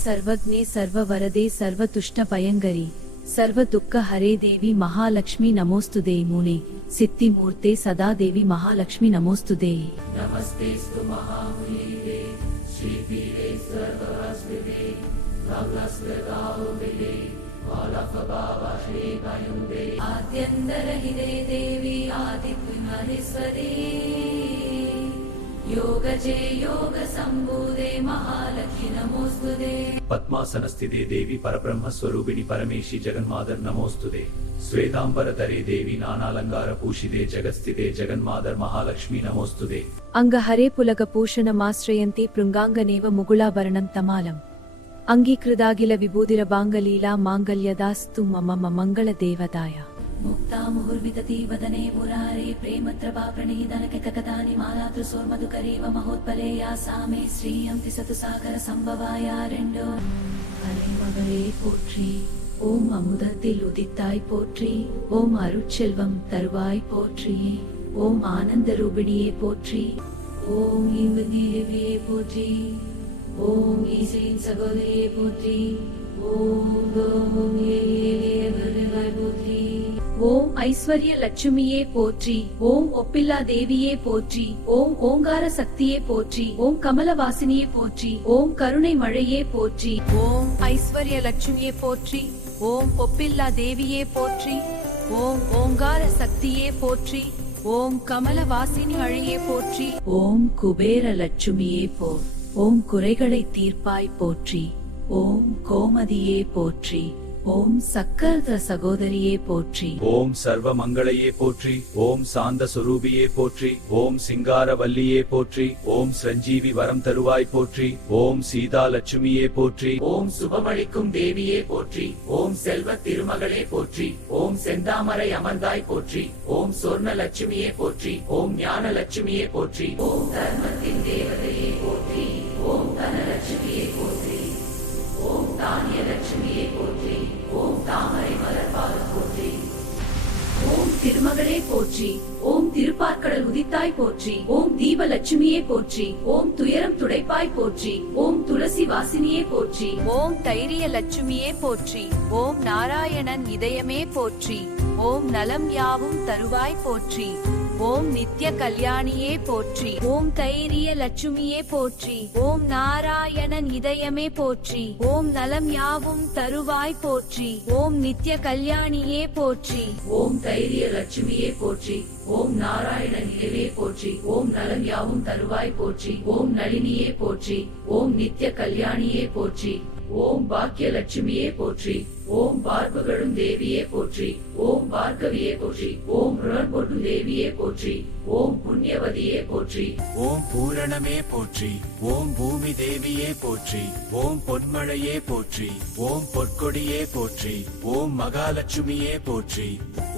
सर्वज्ञे सर्ववरदे सर्वतुष्टभयङ्करी सर्वदुःखहरे देवी महालक्ष्मी नमोस्तुते। मुने सिद्धिमूर्ते सदा देवी महालक्ष्मी नमोस्तुते। नमस्तेस्तु महामुनिवे श्रीपीठे सर्वस्मिते भगवस्वताहुविदे बालकभावश्रीमयुदे आद्यन्तरहिते देवी आदित्विमहेश्वरी योगजे योग संभूते महालक्ष्मी नमोस्तुते। पद्मासनस्थिते देवी परब्रह्म स्वरूपिणी परमेशी जगन्मातर नमोस्तुते। श्वेतांबरधरे देवी नानालंकार पूषिते जगत्स्थिते जगन्मातर महालक्ष्मी नमोस्तुते। अंगहरे पुलकभूषणमाश्रयन्ते पृङ्गाङ्गनेव मुकुलाभरणं तमालम् अंगीकृताखिल विभूतिरभाङ्गलीला माङ्गल्यदास्तु मम मङ्गलदेवताय। मुक्ता मुहुर्विदति वदने मुरारे प्रेमत्रपा प्रणीतनककदानि मालातु सोर्मधुकरेव महोत्पले यासामे श्रियं तिसतु सागर संभवाया रेंडो अलेमगळे पोற்றி ஓம் அமுதத்தில் உதித்தாய் போற்றி ஓம் அருட்செல்வம் தருவாய் போற்றி ஓம் ஆனந்த ரூபிணியே போற்றி ஓம் இன்பதேவியே போற்றி ஓம் ஈசையின் சகோதரியே போற்றி ஓம் போற்றி ஓம் ஐஸ்வர்ய லட்சுமியே போற்றி ஓம் ஒப்பில்லா தேவியே போற்றி ஓம் ஓங்கார சக்தியே போற்றி ஓம் கமலவாசினியே போற்றி ஓம் கருணை மழையே போற்றி ஓம் ஐஸ்வர்ய லட்சுமியே போற்றி ஓம் ஒப்பில்லா தேவியே போற்றி ஓம் ஓங்கார சக்தியே போற்றி ஓம் கமலவாசினி மழையே போற்றி ஓம் குபேர லட்சுமியே போர் ஓம் குறைகளை தீர்ப்பாய் போற்றி ஓம் கோமதியே போற்றி ஓம் சக்கர சகோதரியே போற்றி ஓம் சர்வ மங்களையே போற்றி ஓம் சாந்த சுரூபியே போற்றி ஓம் சிங்காரவல்லியே போற்றி ஓம் சஞ்சீவி வரம் தருவாய் போற்றி ஓம் சீதா லட்சுமியே போற்றி ஓம் சுபமளிக்கும் தேவியே போற்றி ஓம் செல்வ திருமகளே போற்றி ஓம் செந்தாமரை அமர்ந்தாய் போற்றி ஓம் சொர்ண லட்சுமியே போற்றி ஓம் ஞான லட்சுமியே போற்றி ஓம் தர்மத்தின் தேவதையே போற்றி ஓம் தனலட்சுமியே போற்றி ஓம் தானிய லட்சுமியே போற்றி ஓம் தாமரை மலர்பாத போற்றி ஓம் திருமகளே போற்றி ஓம் திருப்பார்க்கடல் உதித்தாய் போற்றி ஓம் தீபலட்சுமியே போற்றி ஓம் துயரம் துடைப்பாய் போற்றி ஓம் துளசி வாசினியே போற்றி ஓம் தைரிய லட்சுமியே போற்றி ஓம் நாராயணன் இதயமே போற்றி ஓம் நலம் யாவும் தருவாய் போற்றி ஓம் நித்ய கல்யாணியே போற்றி ஓம் தைரிய லட்சுமியே போற்றி ஓம் நாராயணன் இதயமே போற்றி ஓம் நலம் யாவும் தருவாய் போற்றி ஓம் நித்ய கல்யாணியே போற்றி ஓம் தைரிய லட்சுமியே போற்றி ஓம் நாராயணன் இதயமே போற்றி ஓம் நலம் யாவும் தருவாய் போற்றி ஓம் நளினியே போற்றி ஓம் நித்ய கல்யாணியே போற்றி ஓம் பாக்கிய லட்சுமியே போற்றி ஓம் பார்ப்புகளும் தேவியே போற்றி ஓம் பார்க்கவியே போற்றி ஓம் ருணன்பொட்டு தேவியே போற்றி ஓம் புண்ணியவதியே போற்றி ஓம் பூரணமே போற்றி ஓம் பூமி தேவியே போற்றி ஓம் பொன்மழையே போற்றி ஓம் பொற்கொடியே போற்றி ஓம் மகாலட்சுமியே போற்றி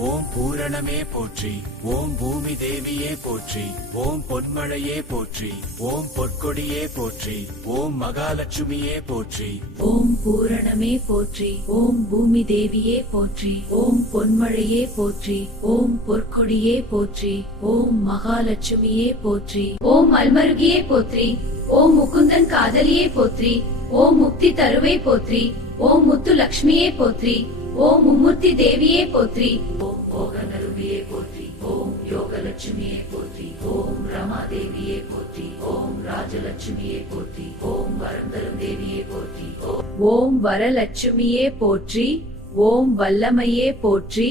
ஓம் பூரணமே போற்றி ஓம் பூமி தேவியே போற்றி ஓம் பொன்மழையே போற்றி ஓம் பொற்கொடியே போற்றி ஓம் மகாலட்சுமியே போற்றி ஓம் பூரணமே போற்றி ஓம் பூமி தேவியே போற்றி ஓம் பொன்மழையே போற்றி ஓம் பொற்கொடியே போற்றி ஓம் மகாலட்சுமியே போற்றி ஓம் அல்மருகியே போற்றி ஓம் முகுந்தன் காதலியே போற்றி ஓம் முக்தி தருவை போற்றி ஓம் முத்து லட்சுமியே போற்றி ஓம் மும்மூர்த்தி தேவியே போற்றி ஓம் ஓகநருவியே போற்றி ஓம் யோகலட்சுமியே போற்றி ஓம் ரமா தேவியே போற்றி ஓம் ராஜலட்சுமியே போற்றி ஓம் வரந்தரும் தேவியே போற்றி ஓம் வரலட்சுமியே போற்றி ஓம் வல்லமையே போற்றி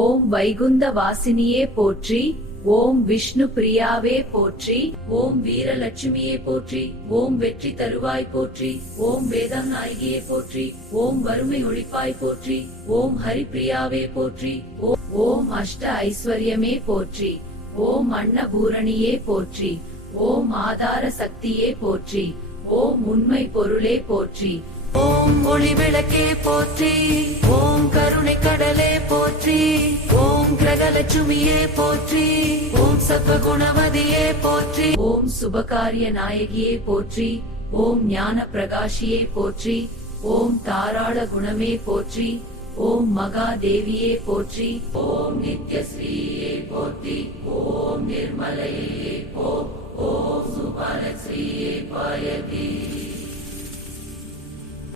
ஓம் வைகுந்த வாசினியே போற்றி ஓம் விஷ்ணு பிரியாவே போற்றி ஓம் வீரலட்சுமியே போற்றி ஓம் வெற்றி தருவாய் போற்றி ஓம் வேதம் நாயகியே போற்றி ஓம் வறுமை ஒழிப்பாய் போற்றி ஓம் ஹரிப்பிரியாவே போற்றி ஓம் அஷ்ட ஐஸ்வர்யமே போற்றி ஓம் அன்னபூரணியே போற்றி ஓம் ஆதார சக்தியே போற்றி ஓம் உண்மை பொருளே போற்றி ஓம் ஒளி விளக்கே போற்றி ஓம் கருணை கடலே போற்றி ஓம் கிரகலட்சுமியே போற்றி ஓம் சத்வகுணவதியே போற்றி ஓம் சுபகாரிய நாயகியே போற்றி ஓம் ஞான பிரகாஷியே போற்றி ஓம் தாராள குணமே போற்றி ஓம் மகாதேவியே போற்றி ஓம் நித்யஸ்ரீயே போற்றி ஓம் நிர்மலையே ஓம் சுபாலஸ்ரீயே பாயதி।